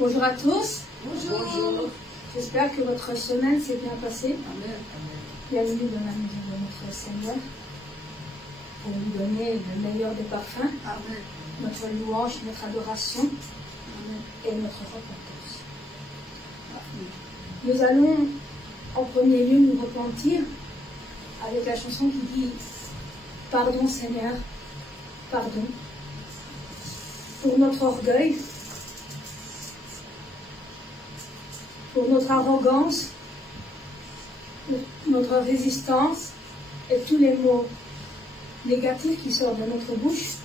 Bonjour à tous. Bonjour. J'espère que votre semaine s'est bien passée. Amen. Bienvenue dans la maison de notre Seigneur pour lui donner le meilleur des parfums, Amen. notre louange, notre adoration Amen. et notre repentance. Nous allons en premier lieu nous repentir avec la chanson qui dit « Pardon Seigneur, pardon » pour notre orgueil, pour notre arrogance, pour notre résistance et tous les mots négatifs qui sortent de notre bouche.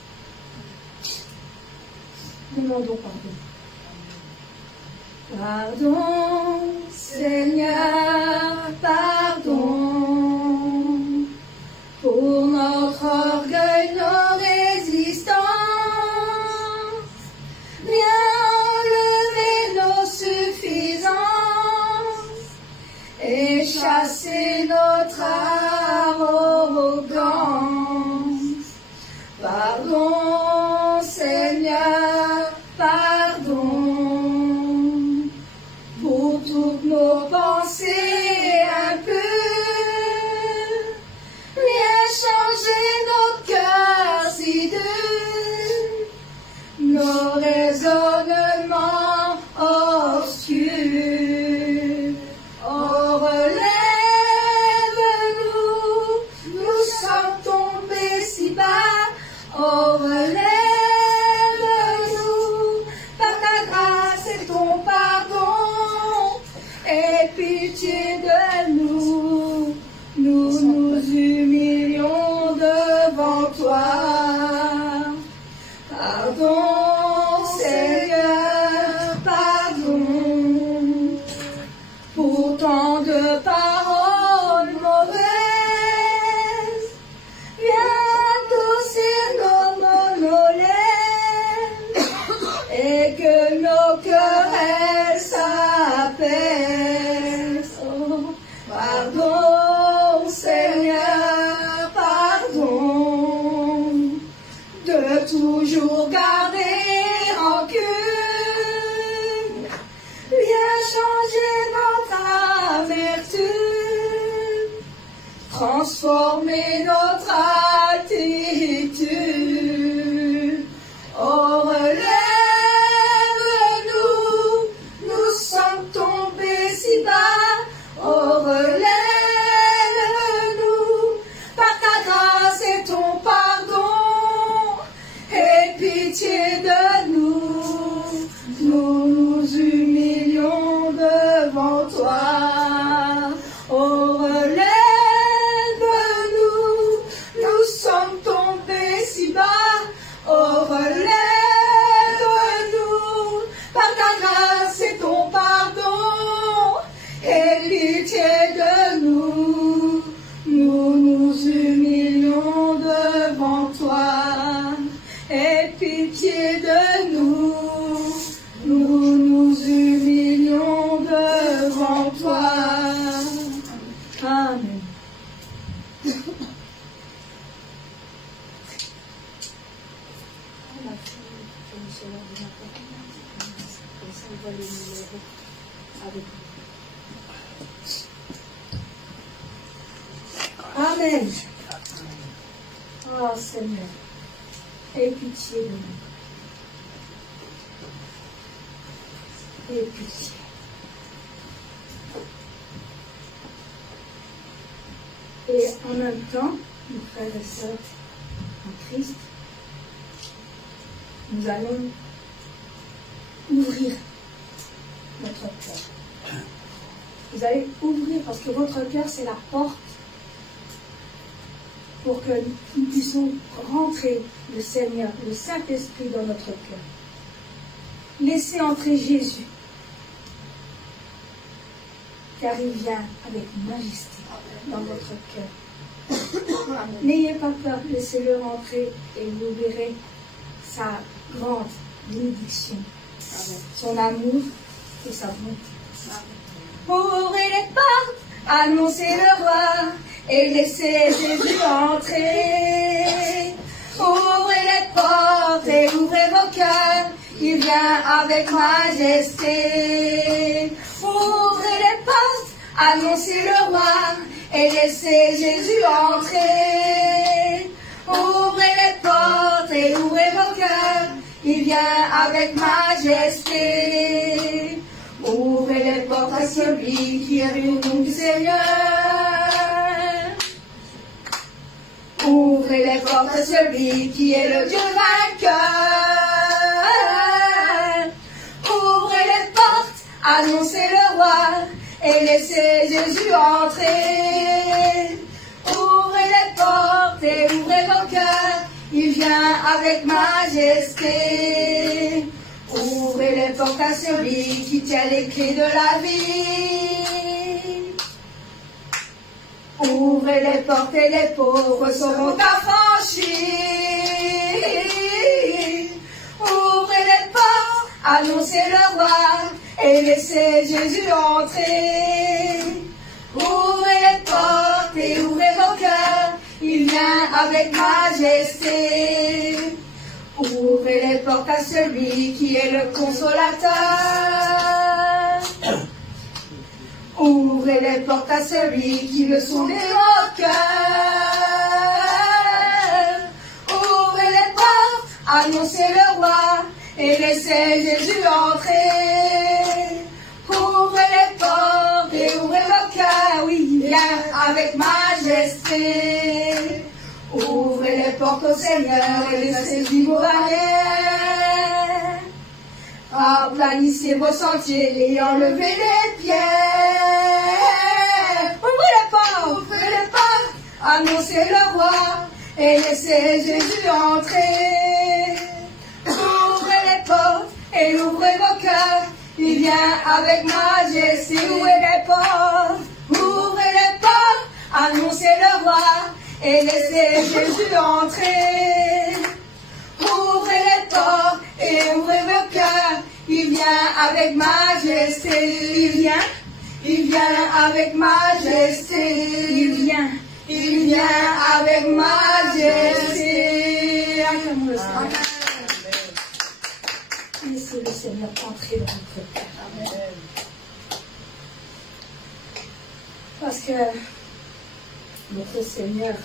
Demandons pardon. Pardon, Seigneur, pardon, pour notre orgueil, nos résistances. Viens enlever nos suffisances et chasser notre arrogance. Pardon, Seigneur, pardon, pour toutes nos pensées impures. Viens changer nos cœurs hideux, nos raisonnements obscurs. Oh, relève-nous, nous sommes tombés si bas. Oh, relève-nous, par ta grâce et ton pardon, et pitié de nous. Nous nous humilions devant toi. Pardon, Seigneur, pardon, pour tant de paroles mauvaises. Viens adoucir nos monolènes et que nos querelles s'apaisent. Oh, pardon, Seigneur, pardon, de toujours garder rancune. Viens changer notre amertume, transformer notre attitude. Oh, relève-nous, nous sommes tombés si bas. Oh, relève-nous, par ta grâce et ton pardon, et pitié de nous. Nous nous humilions devant toi. Oh, relève-nous, nous sommes tombés si bas. Oh, relève-nous, par ta grâce et ton pardon, et pitié de nous. Nous nous humilions devant toi, et pitié de nous. Nous nous humilions devant toi. Amen. Amen. Oh Seigneur, aie pitié de nous. Aie pitié. Et en même temps, mes frères et sœurs en Christ, nous allons ouvrir notre cœur. Vous allez ouvrir parce que votre cœur, c'est la porte pour que nous puissions rentrer le Seigneur, le Saint-Esprit dans notre cœur. Laissez entrer Jésus, car il vient avec majesté dans votre cœur. N'ayez pas peur, laissez-le rentrer et vous verrez sa grande bénédiction, son amour et sa bonté. Ouvrez les portes annoncez le roi et laissez Jésus entrer. Ouvrez les portes et ouvrez vos cœurs, il vient avec majesté. Ouvrez les portes, annoncez le roi et laissez Jésus entrer. Ouvrez les portes et ouvrez vos cœurs, il vient avec majesté. Ouvrez les portes à celui qui est le nom du Seigneur. Ouvrez les portes à celui qui est le Dieu vainqueur. Ouvrez les portes, annoncez le roi et laissez Jésus entrer. Ouvrez les portes et ouvrez vos cœurs, il vient avec majesté. Ouvrez les portes à celui qui tient les clés de la vie. Ouvrez les portes et les pauvres seront affranchis. Ouvrez les portes, annoncez le roi et laissez Jésus entrer. Ouvrez les portes et ouvrez vos cœurs, il vient avec majesté. Ouvrez les portes à celui qui est le consolateur. Ouvrez les portes à celui qui le sonde vos cœurs. Ouvrez les portes, annoncez le roi et laissez Jésus entrer. Ouvrez les portes et ouvrez vos cœurs, oui, il vient avec majesté. Ouvrez les portes au Seigneur et laissez vos barrières. Aplanissez vos sentiers et enlevez les pierres. Ouvrez les portes, annoncez le roi et laissez Jésus entrer. Ouvrez les portes et ouvrez vos cœurs, il vient avec majesté. Ouvrez les portes, annoncez le roi et laissez Jésus entrer. Ouvrez les portes et ouvrez vos cœurs, il vient avec majesté. Il vient avec majesté. Il vient avec majesté. Acclamons le Seigneur. Laissez le Seigneur entrer dans notre cœur. Amen. Parce que notre Seigneur,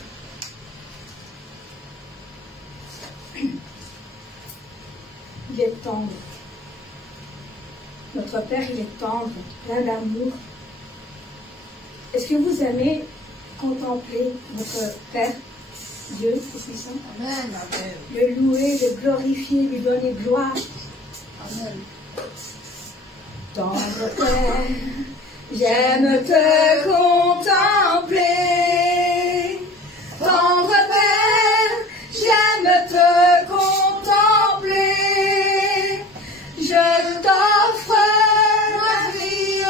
il est tendre. Notre Père, il est tendre, plein d'amour. Est-ce que vous aimez contempler notre Père, Dieu Tout-Puissant? Amen, amen. Le louer, le glorifier, lui donner gloire. Amen. Tendre Père, j'aime te contempler. Tendre Père, j'aime te contempler. Je t'offre ma vie,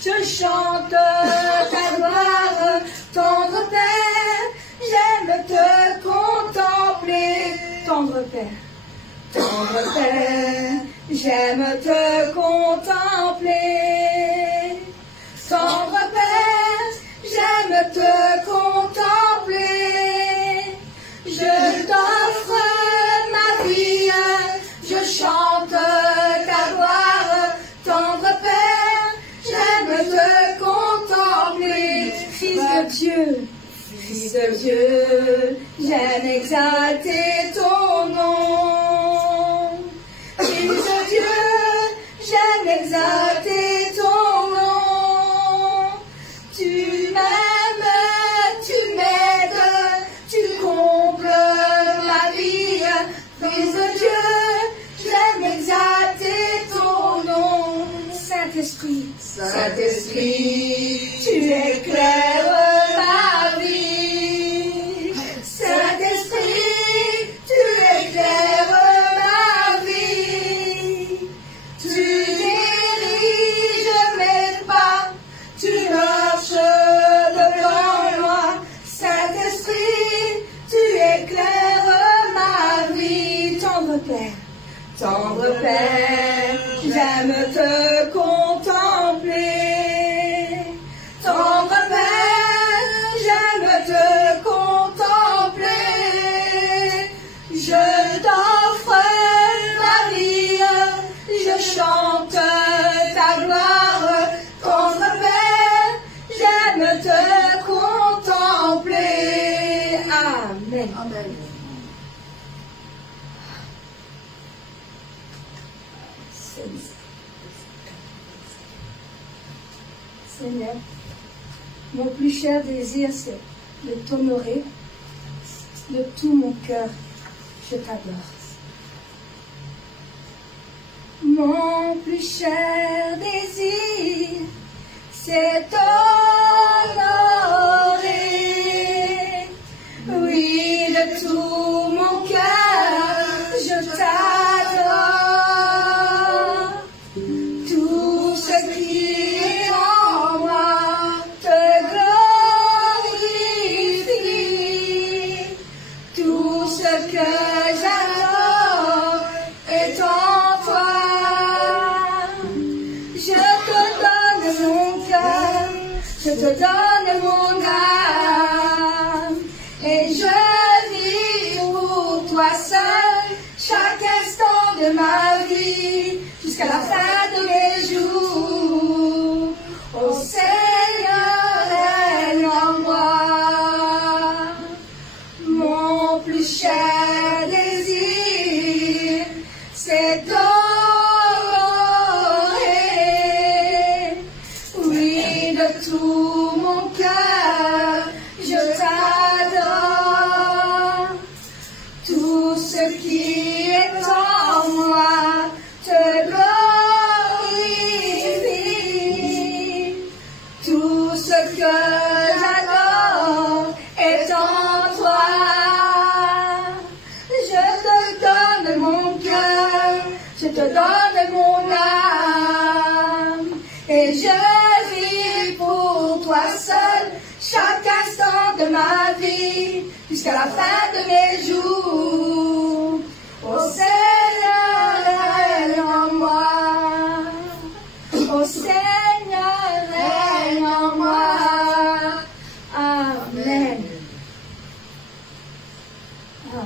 je chante ta gloire. Tendre Père, j'aime te contempler. Tendre Père, j'aime te contempler. Tendre Père, j'aime te contempler. Je t'offre ma vie, je chante ta gloire. Tendre Père, j'aime te contempler. Fils de Dieu, j'aime exalter ton nom. Fils de Dieu, j'aime exalter ton nom. Tu m'aimes, tu m'aides, tu combles ma vie. Fils de Dieu, j'aime exalter ton nom. Saint-Esprit, tu éclaires ma vie. Saint-Esprit, tu éclaires ma vie. Tu diriges mes pas, tu marches devant moi. Saint-Esprit, tu éclaires ma vie. Tendre Père, j'aime te contempler. Tendre Seigneur, mon plus cher désir, c'est de t'honorer de tout mon cœur. Je t'adore. Mon plus cher désir, c'est t'honorer. Oui, de tout mon cœur, je t'adore. Tout ce qui est en moi te glorifie. Tout ce que j'adore est en toi. Je te donne mon cœur, je te donne mon âme, et je vis pour toi seul chaque instant de ma vie, jusqu'à la fin de mes jours. Ô Seigneur, règne en moi. Mon plus cher désir, c'est t'honorer. Oui, de tout mon cœur, je t'adore. Tout ce qui est en moi te glorifie. Tout ce que j'adore est en toi. Je te donne mon cœur, je te donne mon âme, et je vis pour toi seul chaque instant de ma vie, jusqu'à la fin de mes jours. Ô Seigneur, règne en moi. Ô Seigneur, règne en moi. Amen. Ah.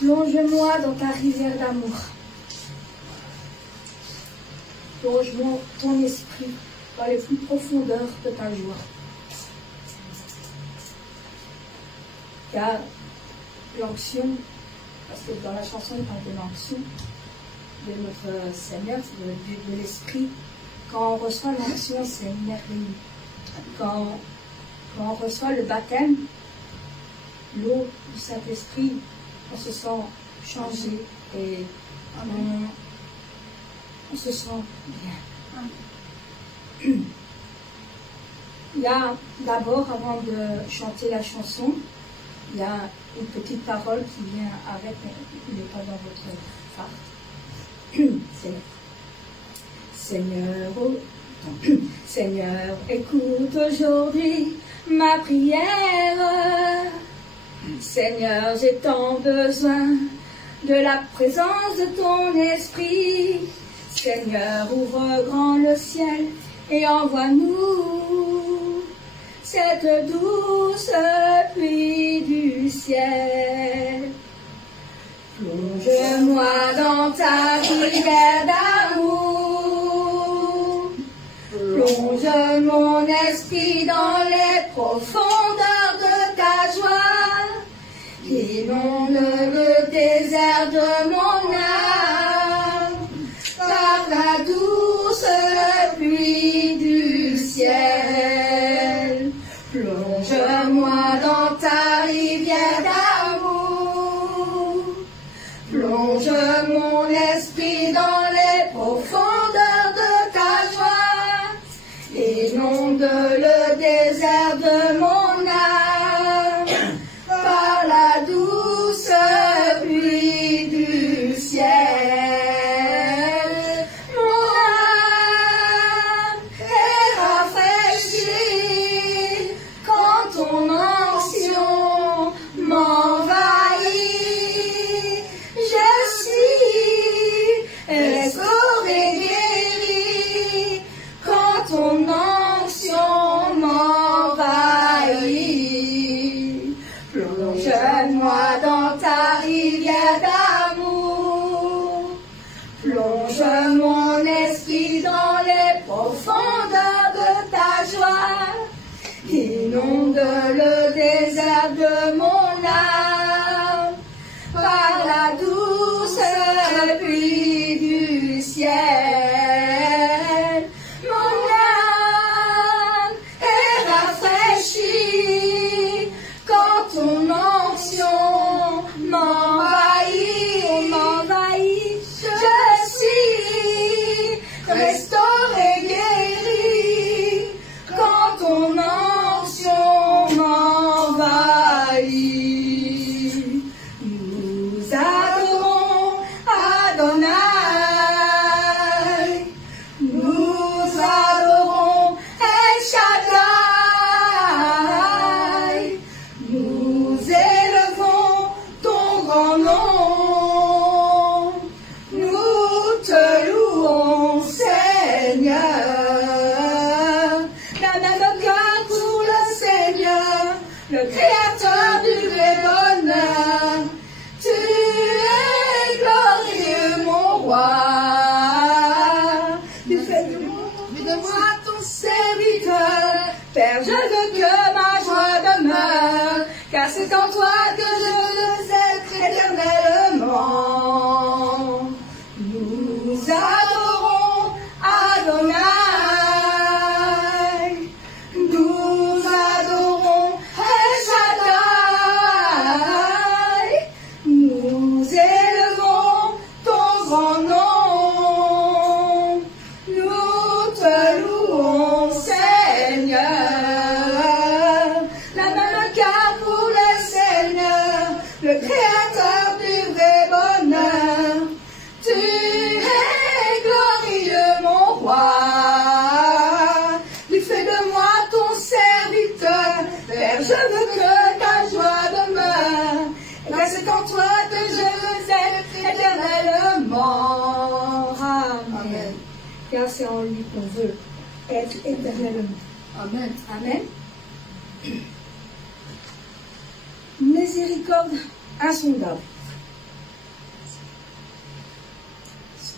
Plonge-moi dans ta rivière d'amour. Plonge-moi ton esprit dans les plus profondeurs de ta joie. Car l'onction, parce que dans la chanson il parle de l'onction de notre Seigneur, de l'Esprit, quand on reçoit l'onction, c'est merveilleux. Quand on reçoit le baptême, l'eau du Saint-Esprit, on se sent changé et on se sent bien. Il y a d'abord, avant de chanter la chanson, il y a une petite parole qui vient avec, mais il n'est pas dans votre carte. Seigneur, écoute aujourd'hui ma prière. Seigneur, j'ai tant besoin de la présence de ton esprit. Seigneur, ouvre grand le ciel et envoie-nous cette douce pluie du ciel. Plonge-moi dans ta rivière d'amour. Plonge mon esprit dans les profondeurs de ta joie. Inonde le désert de mon âme par la douce pluie du ciel. Plonge-moi dans ta rivière d'amour. Plonge mon esprit dans les profondeurs de ta joie. Inonde le désert de mon âme par la douce inonde le désert de mon âme par la douce pluie du ciel. Mon âme est rafraîchie quand ton onction m'envahit. Je suis restauré, guéri quand ton onction m'envahit. Nous adorons Adonai, nous adorons El Shaddai, nous élevons ton grand nom, nous te louons Seigneur. La même cœur pour le Seigneur, le Créateur du vrai bonheur. Tu es glorieux, mon roi. Tu fais de moi ton serviteur. Père, je veux que ma joie demeure, car c'est en toi que je veux être éternellement. Nous adorons Adonai, nous adorons El Shaddai, nous élevons ton grand nom, nous te louons Seigneur. La même carte pour le Seigneur, le Créateur du vrai bonheur. Tu es glorieux, mon roi. Tu fais de moi ton serviteur. Père, je veux que ta joie demeure. Et c'est en toi que je veux être éternellement. Amen. Car c'est en lui qu'on veut être éternellement. Amen. Amen. Miséricorde insondable.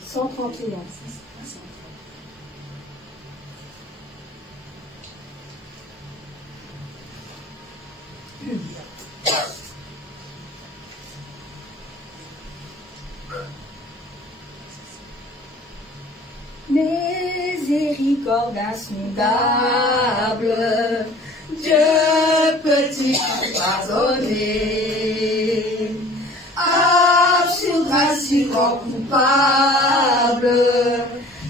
131. Miséricorde insondable, Dieu peut-il pardonner? Absurde, grand coupable,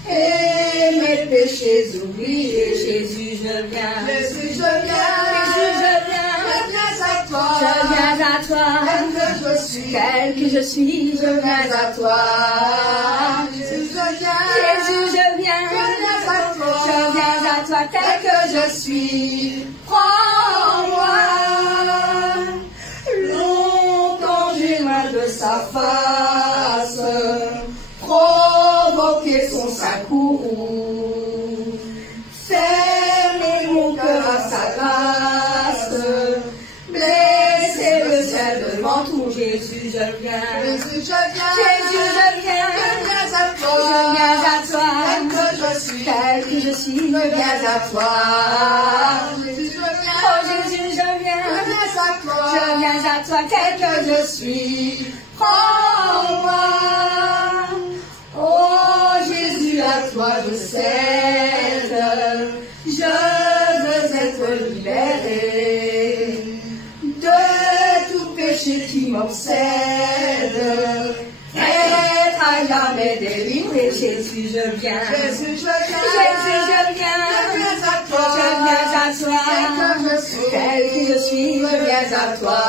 et mes péchés oubliés. Jésus, je viens. Jésus, je viens. Jésus, je viens. Je viens à toi. Je viens à toi. Tel que je suis. Tel que je suis, je viens à toi. Jésus, je viens. Jésus, je viens. Je viens à toi. Je viens à toi tel que je suis. Prends-moi. Longtemps j'ai loin de sa face, provoquer son saint courroux, fermer mon cœur à sa grâce, blesser le ciel devant tout. Jésus, je viens. Jésus, je viens. Jésus, je viens. Je viens à toi. Je viens à toi. Tel que je suis. Tel que je suis, je viens à toi. Jésus, je viens. Oh Jésus, je viens. Je viens à toi. Je viens à toi tel que je suis. Prends-moi. Oh Jésus, à toi je cède. Je veux être libéré de tout péché qui m'obsède. Être à jamais délivré. Jésus, je viens. Jésus, je viens. Jésus, je viens. Je viens à toi. Je viens à toi. Tel que je suis. Tel que je suis, je viens à toi.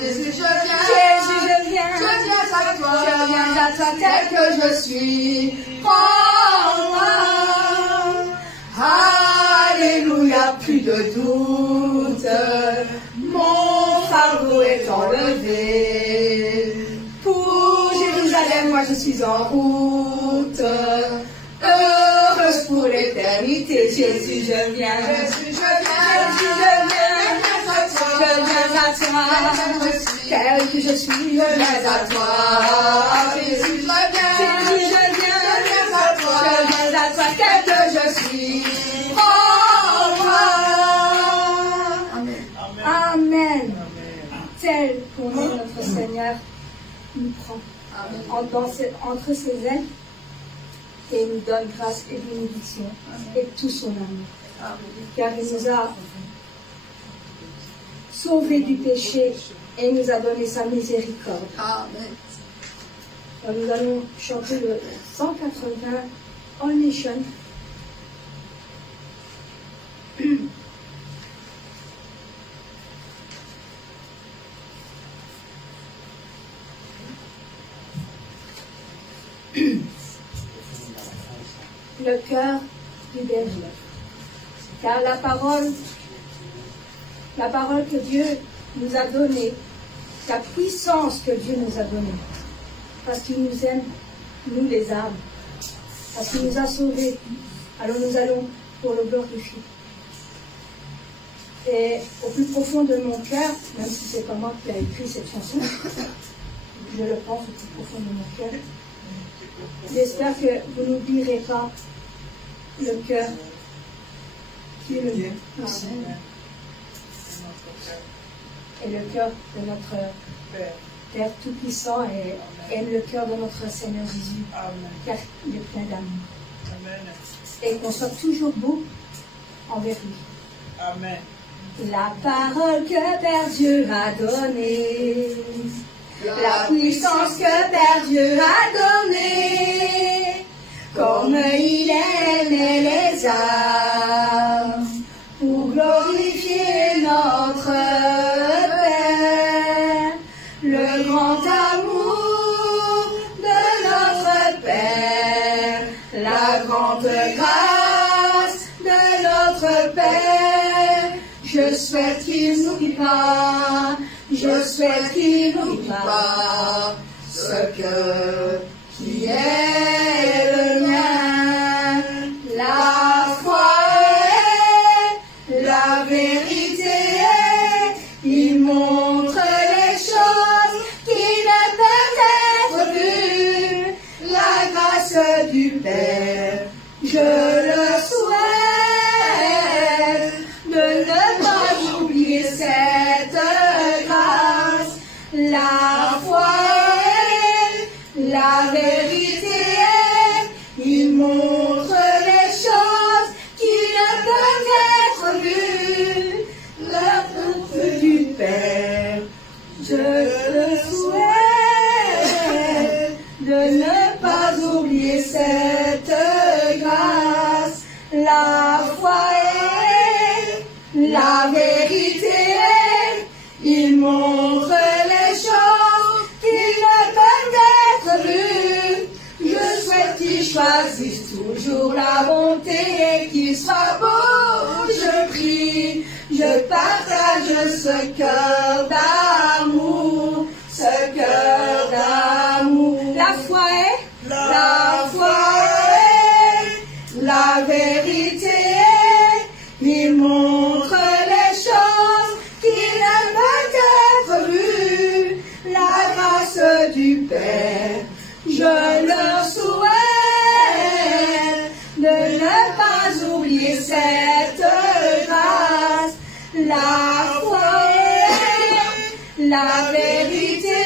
Jésus, je viens. Jésus, je viens. Je viens à toi. Je viens à toi tel que je suis. Prends-moi. Alléluia, plus de doute. Mon fardeau est enlevé. Pour Jérusalem, moi je suis en route. Heureuse pour l'éternité. Jésus, je viens. Jésus, je viens. Jésus, je viens. Je viens à toi. Tel que je suis, je viens à toi. Jésus, je viens. Jésus, je viens. Je viens à toi. Je viens à toi tel que je suis. Prends-moi. entre ses ailes et nous donne grâce et bénédiction et tout son amour. Car il nous a sauvés du péché et nous a donné sa miséricorde. Amen. Alors, nous allons chanter le 180 All Nation. Le cœur du berger. Car la parole que Dieu nous a donnée, la puissance que Dieu nous a donnée, parce qu'il nous aime, nous les âmes, parce qu'il nous a sauvés, alors nous allons pour le glorifier. Et au plus profond de mon cœur, même si c'est pas moi qui a écrit cette chanson, je le pense au plus profond de mon cœur, j'espère que vous n'oublierez pas le cœur qui est le mien aussi. Et le cœur de notre Père Tout-Puissant et le cœur de notre Seigneur Jésus, car il est plein d'amour. Et qu'on soit toujours beau envers lui. Amen. La parole que Père Dieu a donnée, la puissance que Père Dieu a donnée, comme il aimait les âmes, pour glorifier notre Père, le grand amour de notre Père, la grande grâce de notre Père. Je souhaite qu'il n'oublie pas, je souhaite qu'il n'oublie pas ce cœur qui est le mien. La foi est la vérité, il montre les choses qui ne peuvent être vues. La grâce du Père, je le souhaite, de ne pas oublier cette grâce. La foi est la vérité, il montre les choses qui ne peuvent être vues. L'amour du Père, je le souhaite, de ne pas oublier cette grâce. La foi est la vérité, il montre les choses qui ne peuvent être vues. Je souhaite qu'il choisisse toujours la bonté et qu'il soit beau. Je prie, je partage ce cœur d'amour, ce cœur d'amour. La foi est, la foi est la vérité, il montre les choses qui ne peuvent être vues. La grâce du Père, je le souhaite, de ne pas oublier cette grâce. La foi est la vérité,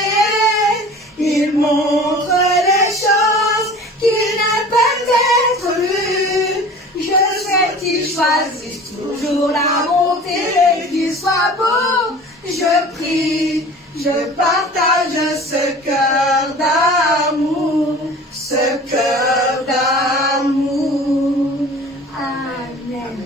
il montre les choses qui ne peuvent être vues. Je souhaite qu'il choisisse toujours la bonté et qu'il soit beau. Je prie, je partage ce cœur d'amour, ce cœur d'amour. Amen.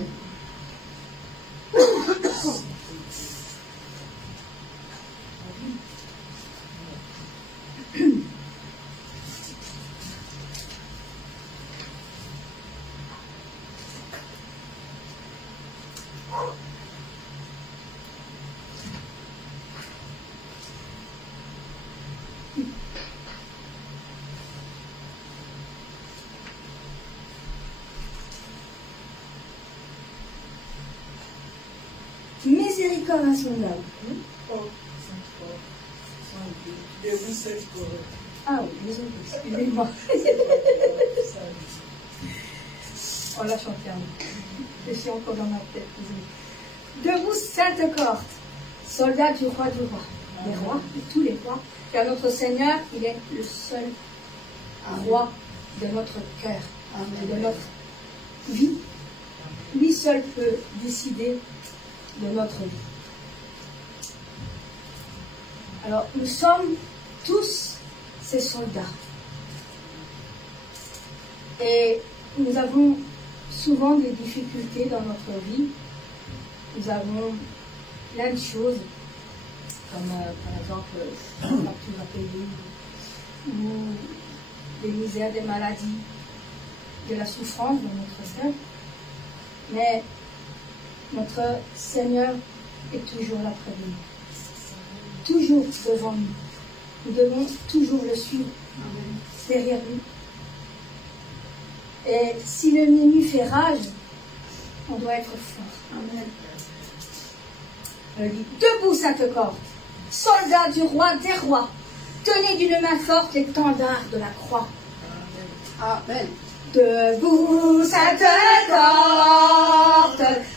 Miséricorde à son âme. Ah oui, désolé, excusez-moi. On l'a chanté un peu. Je suis encore dans ma tête, désolé. Debout, sainte cohorte, soldats du roi, des rois, de tous les rois, car notre Seigneur, il est le seul roi de notre cœur, de notre vie. Lui seul peut décider de notre vie. Alors, nous sommes tous ces soldats. Et nous avons souvent des difficultés dans notre vie. Nous avons plein de choses, comme par exemple la facture à payer, ou des misères, des maladies, de la souffrance dans notre cœur. Mais notre Seigneur est toujours là près de nous, toujours devant nous. Nous devons toujours le suivre derrière lui. Et si l'ennemi fait rage, on doit être fort. Amen. Il dit, debout Sainte-Corde, soldats du roi des rois, tenez d'une main forte l'étendard de la croix. Amen. Debout Sainte-Corde,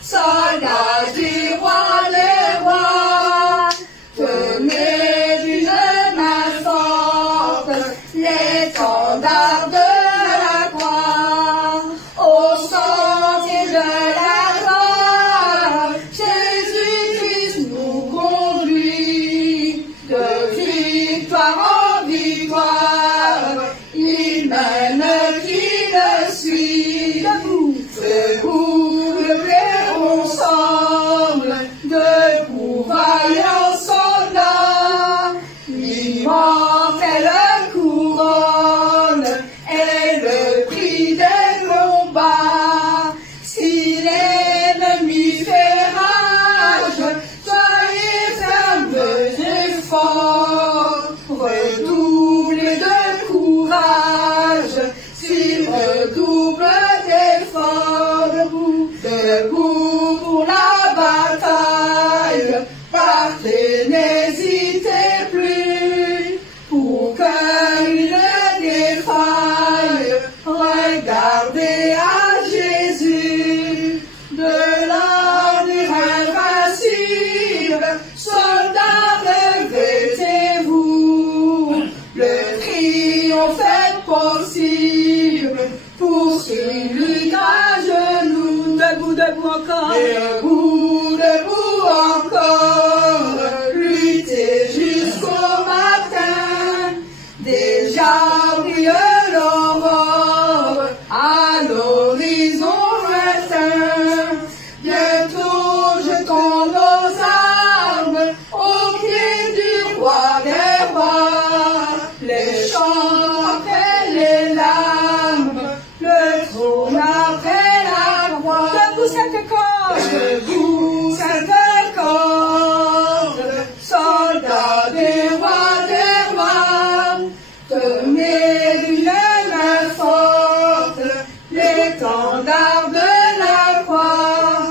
soldats du roi des rois, tenez d'une main forte l'étendard de la croix. Au sentier de la gloire, Jésus-Christ nous conduit de victoire en victoire. Il mène qui le suit. Debout, le cœur ensemble, debout, vaillant soldat, l'immortelle couronne est le prix des combats. Si l'ennemi fait rage, soyez fermes et forts, redoublez de courage, s'il redouble d'efforts. Debout pour la bataille, partez, n'hésitez plus, pour que lui ne défaille, regardez à Jésus, de l'ordre invincible, soldats revêtez-vous, le triomphe est possible, pour celui qu'à genoux, debout, debout encore, debout encore, luttez jusqu'au matin, déjà brille l'aurore, à l'horizon lointain, bientôt jetons nos armes, au pied du roi des rois, les chants après les larmes, le trône après la croix. Debout Sainte-Corde, debout Sainte-Corde, soldats des rois, tenez d'une main forte l'étendard de la croix.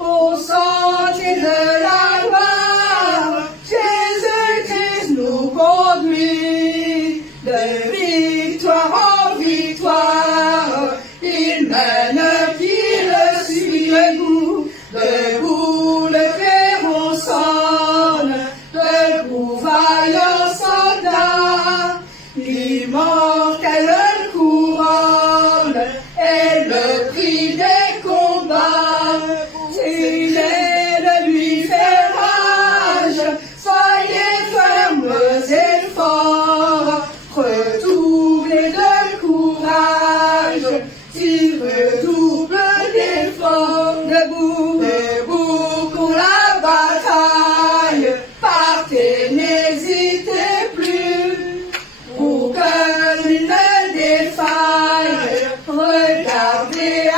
Au sentier de la gloire, Jésus-Christ nous conduit de victoire en victoire. Il mène qui le suit. Debout, le clairon sonne, debout, vaillant soldat, l'immortelle couronne est le prix des combats. Si l'ennemi fait rage, soyez fermes et forts, redoublez de courage, s'il redouble d'efforts. Debout pour la bataille, partez, n'hésitez plus, pour que l'une ne défaille, regardez à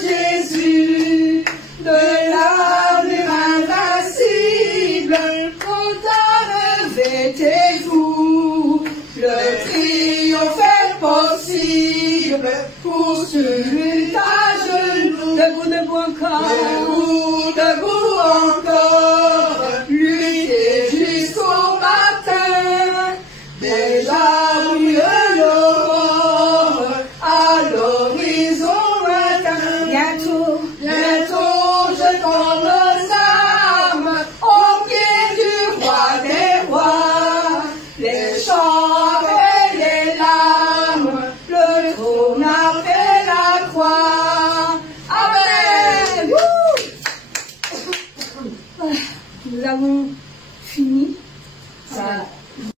Jésus, de l'armure invincible, soldats revêtez-vous, le triomphe est possible, pour celui à genoux, debout encore.